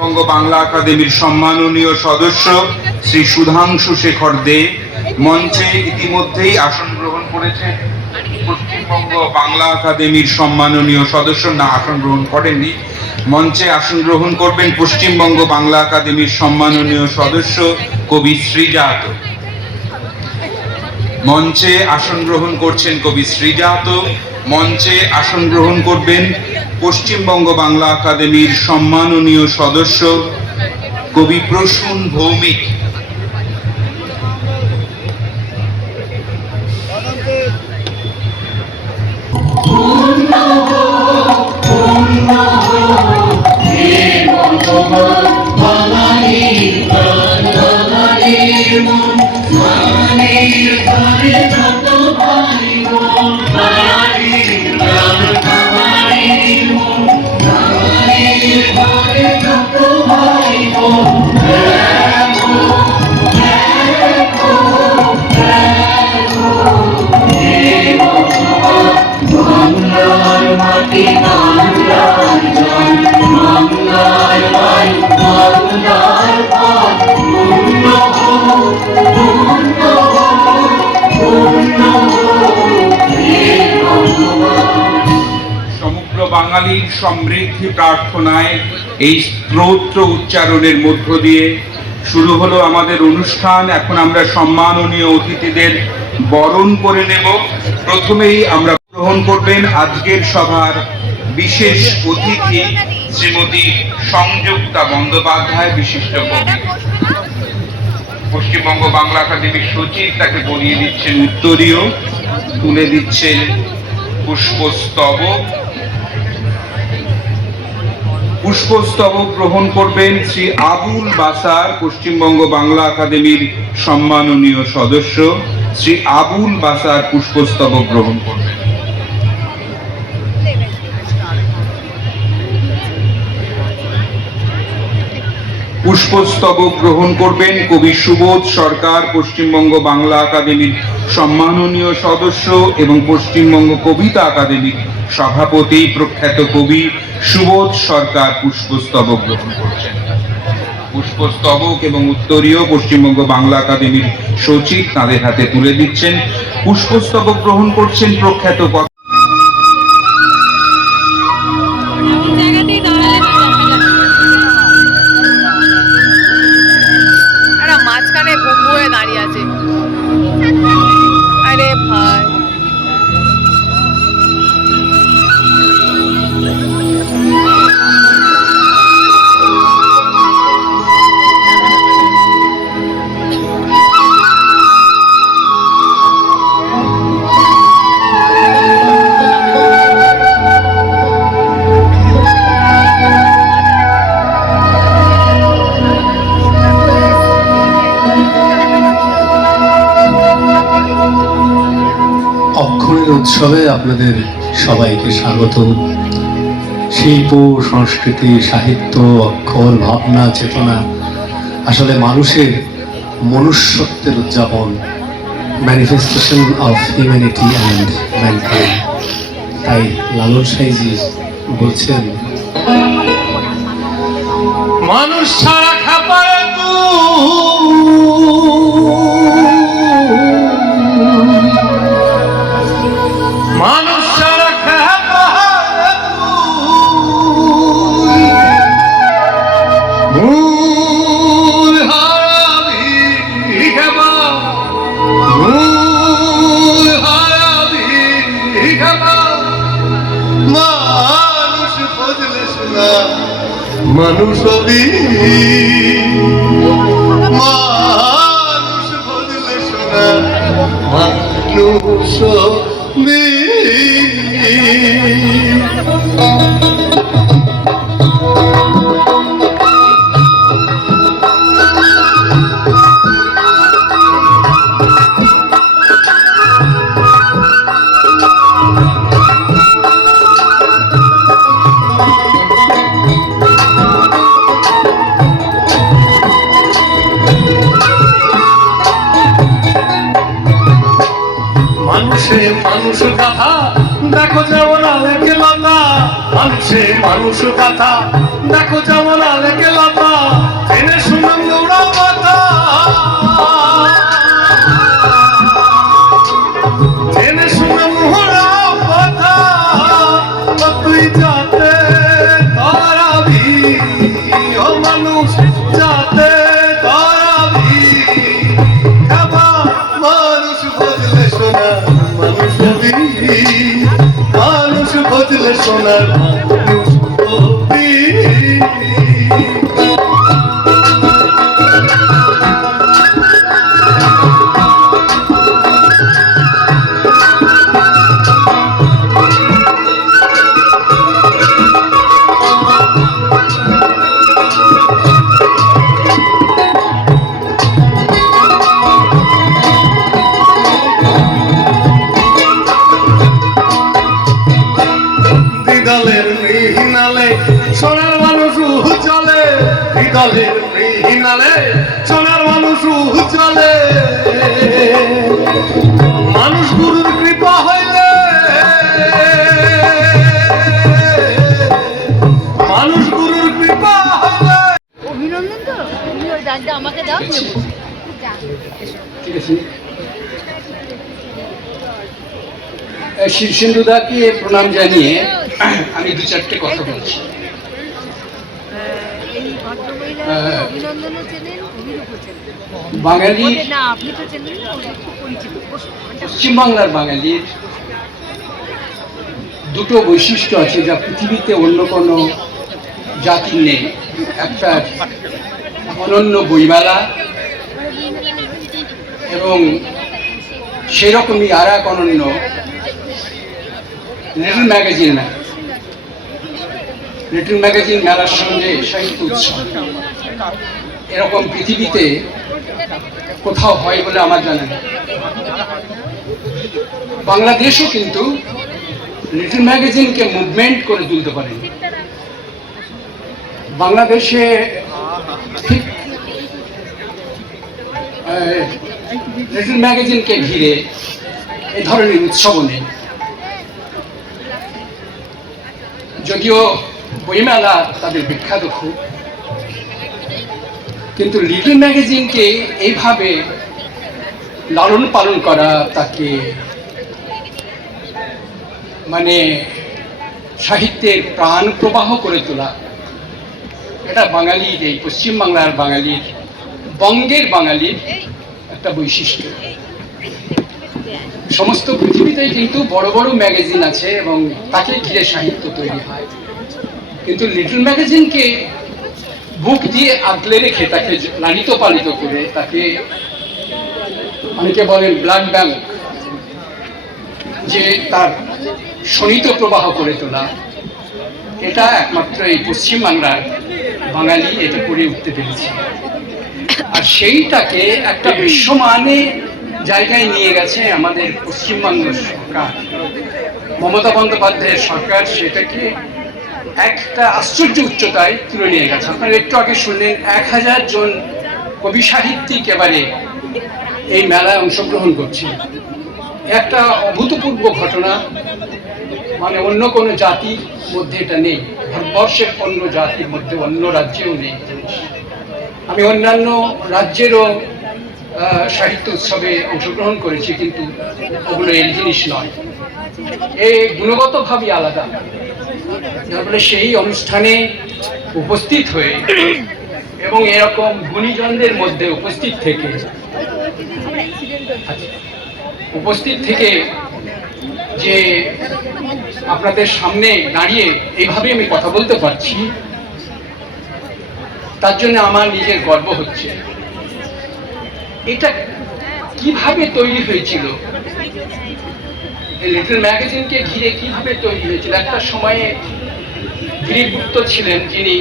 বঙ্গ বাংলা একাডেমির সম্মাননীয় সদস্য শ্রী সুধাংশু শেখর দে মঞ্চে ইতিমধ্যেই আসন গ্রহণ করেছেন। পশ্চিমবঙ্গ বাংলা একাডেমির সম্মাননীয় সদস্য আসন গ্রহণ করেননি, মঞ্চে আসন গ্রহণ করবেন পশ্চিমবঙ্গ বাংলা একাডেমির সম্মাননীয় সদস্য কবি শ্রীজাত। মঞ্চে আসন গ্রহণ করছেন কবি শ্রীজাত। মঞ্চে আসন গ্রহণ করবেন পশ্চিমবঙ্গ বাংলা একাডেমির সম্মাননীয় সদস্য কবি প্রসূন ভৌমিক। বাঙালির সমৃদ্ধি প্রার্থনায় এই স্তোত্র উচ্চারণের মধ্য দিয়ে শুরু হলো আমাদের অনুষ্ঠান। এখন আমরা সম্মাননীয় অতিথিদের বরণ করে নেব। প্রথমেই আমরা গ্রহণ করবেন আজকের সভার বিশেষ অতিথি শ্রীমতী সংযুক্তা বন্দ্যোপাধ্যায়, বিশিষ্ট কবি। পশ্চিমবঙ্গ বাংলা একাডেমির সচিব তাকে বলিয়ে দিচ্ছেন উত্তরীয়, তুলে দিচ্ছেন পুষ্পস্তবক। পুষ্পস্তবক গ্রহণ করবেন শ্রী আবুল বাসার, পশ্চিমবঙ্গ বাংলা একাডেমির সম্মাননীয় সদস্য শ্রী আবুল বাসার পুষ্পস্তবক গ্রহণ করবেন। পুষ্পস্তবক গ্রহণ করবেন কবি সুবোধ সরকার, পশ্চিমবঙ্গ বাংলা একাডেমির সম্মাননীয় সদস্য এবং পশ্চিমবঙ্গ কবিতা একাডেমির সভাপতি প্রখ্যাত কবি সুবোধ সরকার পুষ্পস্তবক গ্রহণ করছেন। পুষ্পস্তবক এবং উত্তরীয় পশ্চিমবঙ্গ বাংলা একাডেমির সচিব তাদের হাতে তুলে দিচ্ছেন। পুষ্পস্তবক গ্রহণ করছেন প্রখ্যাত মাঝখানে বন্ধু হয়ে দাঁড়িয়ে আছে। আরে ভাই, উৎসবে আপনাদের সবাইকে স্বাগত। শিল্প, সংস্কৃতি, সাহিত্য, অক্ষর, ভাবনা, চেতনা, আসলে মানুষের মনুষ্যত্বের উদযাপন, manifestation of humanity and mankind. তাই লালন সাইজি বলছেন, মানুষ ছাড়া খাপায় মানুষ ছাড়া মূল হারাবি খাবা, মূল হারাবি খাবা। মানুষ বদলে শোনা মানুষ হবি, মানুষ বদলে শোনা মানুষ হবি। মানুষে মানুষ কথা দেখো যেমন আলেকে লতা, মানুষে মানুষ কথা দেখো যেমন আলেকে লতা। নিরীহ মানুষ যাতে দাঁড়াবি এবার মানুষ বদলে সোনার মানুষ হবি মানুষ বদলে সোনার মানুষ হবি দলের মিহিনালে সোনার মানুষ চলে দলের মিহিনালে সোনার মানুষ চলে মানুষ গুরুর কৃপা হইলে মানুষ গুরুর কৃপা হইলে অভিনন্দন তো তুমি ওই দাগটা আমাকে দাও ঠিক আছে শীর্ষেন্দুদাকে প্রণাম জানিয়ে আমি দু চারটে কথা বলছি। এই ভদ্রমহিলা অভিনন্দনও চেনেন অভিরূপও চেনেন বাঙালি না আপনি তো চেনেন না ওদের খুব পরিচিত পশ্চিমবাংলার বাঙালির দুটো বৈশিষ্ট্য আছে যা পৃথিবীতে অন্য কোনো জাতির নেই। একটা অনন্য বইমেলা এবং সেরকমই আর এক অনন্য লিটল ম্যাগাজিন মেলা। লিটল ম্যাগাজিন মেলার সঙ্গে সাহিত্য উৎসব এরকম পৃথিবীতে কোথাও হয় বলে আমার জানা নেই। বাংলাদেশও কিন্তু লিটল ম্যাগাজিনকে মুভমেন্ট করে তুলতে পারেন। বাংলাদেশে ঠিক লিটল ম্যাগাজিনকে ঘিরে এই ধরনের উৎসবও নেই। যদিও বইমেলা তাদের বিখ্যাত খুব, কিন্তু লিটল ম্যাগাজিনকে এইভাবে লালন পালন করা, তাকে মানে সাহিত্যের প্রাণ প্রবাহ করে তোলা, এটা বাঙালির, এই পশ্চিমবাংলার বাঙালির, বঙ্গের বাঙালির একটা বৈশিষ্ট্য। সমস্ত পৃথিবীতেই কিন্তু বড় বড় ম্যাগাজিন আছে এবং তাকে ঘিরে সাহিত্য তৈরি হয়, কিন্তু লিটল ম্যাগাজিনকে বুক দিয়ে আগলে রেখে, তাকে লালিত পালিত করে, তাকে অনেকে বলেন ব্লাড ব্যাংক, যে তার শোণিত প্রবাহ করে তোলা, এটা একমাত্র এই পশ্চিমবাংলার বাঙালি এটা করে উঠতে পেরেছে। আর সেইটাকে একটা বিশ্বমানে জায়গায় নিয়ে গেছে আমাদের পশ্চিমবঙ্গ সরকার, মমতা বন্দ্যোপাধ্যায়ের সরকার। সেটাকে একটা আশ্চর্য উচ্চতায় তুলে নিয়ে গেছে। আপনারা একটু আগে শুনলেন 1000 জন কবি সাহিত্যিক এবারে এই মেলায় অংশগ্রহণ করছে। একটা অভূতপূর্ব ঘটনা, মানে অন্য কোনো জাতির মধ্যে এটা নেই, ভারতবর্ষের অন্য জাতির মধ্যে অন্য রাজ্যেও নেই। আমি অন্যান্য রাজ্যেরও সাহিত্য উৎসবে অংশগ্রহণ করেছি, কিন্তু ওগুলো এই জিনিস নয়, এই গুণগতভাবেই আলাদা। তারপরে সেই অনুষ্ঠানে উপস্থিত হয়ে এবং এরকম গুণীজনদের মধ্যে উপস্থিত থেকে যে আপনাদের সামনে দাঁড়িয়ে এইভাবে আমি কথা বলতে পারছি, তার জন্য আমার নিজের গর্ব হচ্ছে। এটা কিভাবে তৈরি হয়েছিল, এই লিটল ম্যাগাজিনকে ঘিরে কিভাবে তৈরি হয়েছিল? একটা সময়ে দিলীপ গুপ্ত ছিলেন, যিনি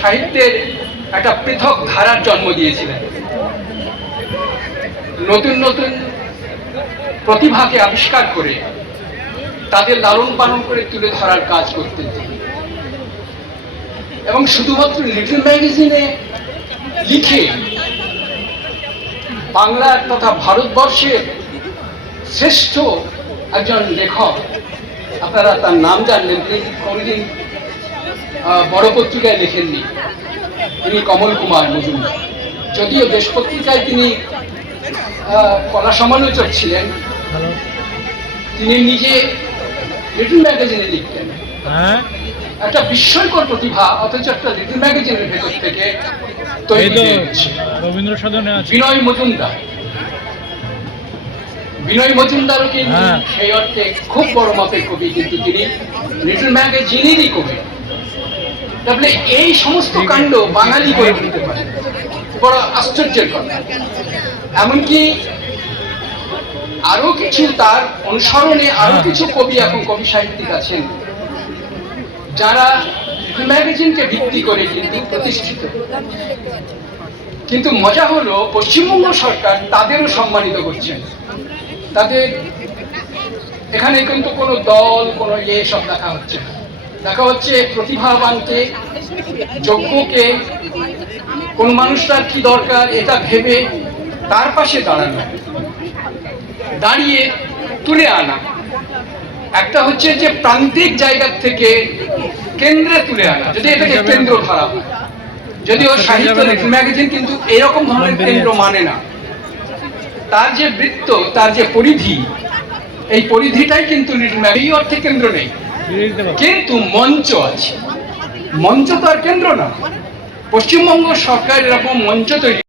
সাহিত্যের একটা পৃথক ধারার জন্ম দিয়েছিলেন, নতুন নতুন প্রতিভাকে আবিষ্কার করে তাদের লালন পালন করে তুলে ধরার কাজ করতেন। এবং শুধুমাত্র লিটল ম্যাগাজিনে লিখে বাংলার তথা ভারতবর্ষের শ্রেষ্ঠ একজন লেখক, আপনারা তার নাম জানলেন, তিনি কোনোদিন বড় পত্রিকায় লেখেননি, তিনি কমল কুমার মজুমদার। যদিও দেশ পত্রিকায় তিনি কলা সমালোচক ছিলেন, তিনি নিজে লিটল ম্যাগাজিনে লিখতেন। একটা বিস্ময়কর প্রতিভা, অথচ একটা লিটল ম্যাগাজিনের ভেতর থেকে তৈরি হয়ে গেছে। রবীন্দ্র সদনে আছে বিনয় মজুমদার, বিনয় মজুমদারও কিন্তু হ্যাঁ। সেই অর্থে খুব বড় মাপের কবি, কিন্তু তিনি লিটল ম্যাগাজিনেরই কবি। তাহলে এই সমস্ত কাণ্ড বাঙালি করে তুলতে পারে, বড় আশ্চর্যের কথা। এমনকি আরো কিছু তার অনুসরণে আরো কিছু কবি এখন কবি সাহিত্যিক আছেন যারা ম্যাগাজিনকে ভিত্তি করে কিন্তু প্রতিষ্ঠিত। কিন্তু মজা হলো পশ্চিমবঙ্গ সরকার তাদেরও সম্মানিত করছেন। তাদের এখানে কিন্তু কোনো দল কোনো সব দেখা হচ্ছে না, দেখা হচ্ছে প্রতিভাবানকে, যোগ্যকে, কোন মানুষটার কি দরকার এটা ভেবে তার পাশে দাঁড়ানো, দাঁড়িয়ে তুলে আনা। একটা হচ্ছে যে প্রান্তিক জায়গা থেকে কেন্দ্রে তুলে আনা, যদি এটাকে কেন্দ্র ধরা হয়। যদিও সাহিত্য লিটল ম্যাগাজিন কিন্তু এরকম ধরনের কেন্দ্র মানে না, তার যে বৃত্ত, তার যে পরিধি, এই পরিধিটাই কিন্তু লিটল ম্যাগাজিন। এই অর্থে কেন্দ্র নেই, কিন্তু মঞ্চ আছে। মঞ্চ তো আর কেন্দ্র না। পশ্চিমবঙ্গ সরকার এরকম মঞ্চ তৈরি